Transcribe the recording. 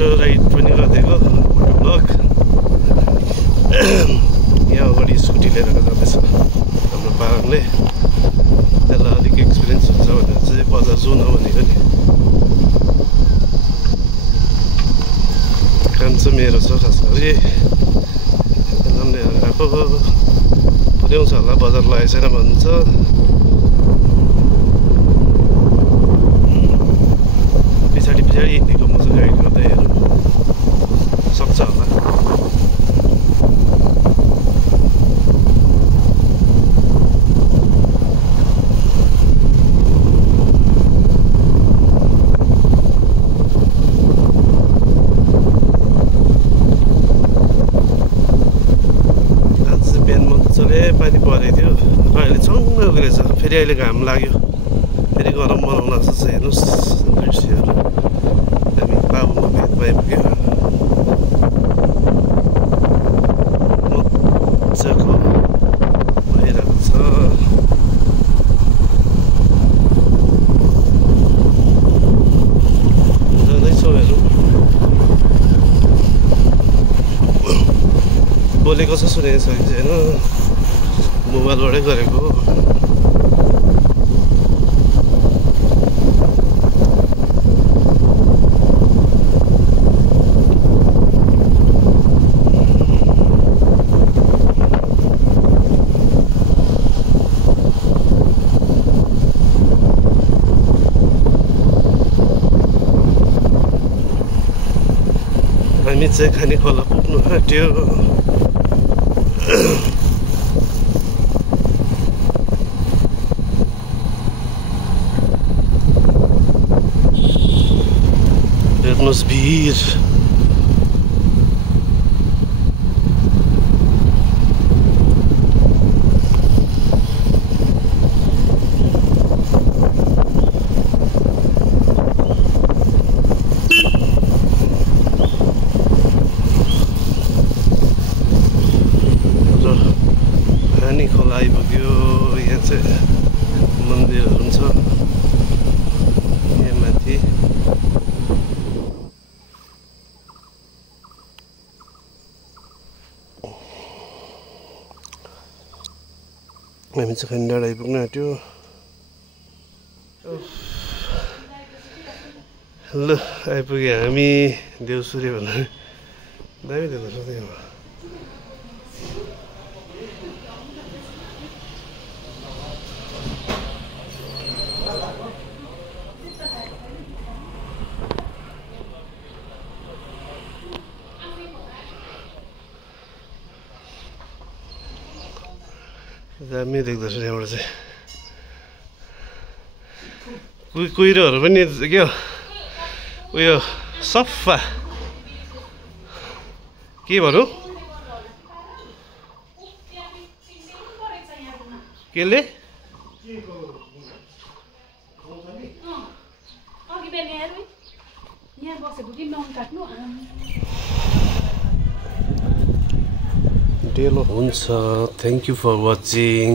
Photo ride पनि गरिदिएको photo blog. यहाँ अगाडि स्कुटी लिएर जाँदैछ हाम्रो पारङले। त्यसलाई अलिक एक्सपिरियन्स हुन्छ भनेर चाहिँ बजार जाउँ न भनेको नि। काम चाहिँ मेरो छ खास गरी एकदम लिएर गएको पुर्याउँछ होला बजार लागेको छैन भन्छ। पछाडि हिँडेको म चाहिँ गाइड गर्दै हेरौँ सक्छ होला। पानी परेको थियो र अहिले छङ्ग उक्रेछ। फेरि अहिले घाम लाग्यो, फेरि गरम बनाउन जस्तो छ। हेर्नुहोस् दृश्यहरू हामी बाबुमा भेदमा आइपुग्यो। मजाको भइरहेको छ। जाँदैछौँ हेरौँ बोलेको छ सुनेको छ कि छैन। मोबाइलबाटै गरेको हो। हामी चाहिँ खाने खोला पुग्नु आँट्यो। हेर्नुहोस् भिर। खानी खोला आइपुग्यो। यहाँ चाहिँ मन्दिरहरू छ यहाँ माथि। हामी चाहिँ खानी डाँडा आइपुग्नु आँट्यो। ल आइपुग्यो हामी देउसुरे भन्ने दामी देख्दो रहेछ त्यहाँ। दामी देख्दो रहेछ यहाँबाट चाहिँ। कुहिरोहरू पनि क्या उयो सफा के भनौँ केले डेलो हुन्छ। Thank you for watching.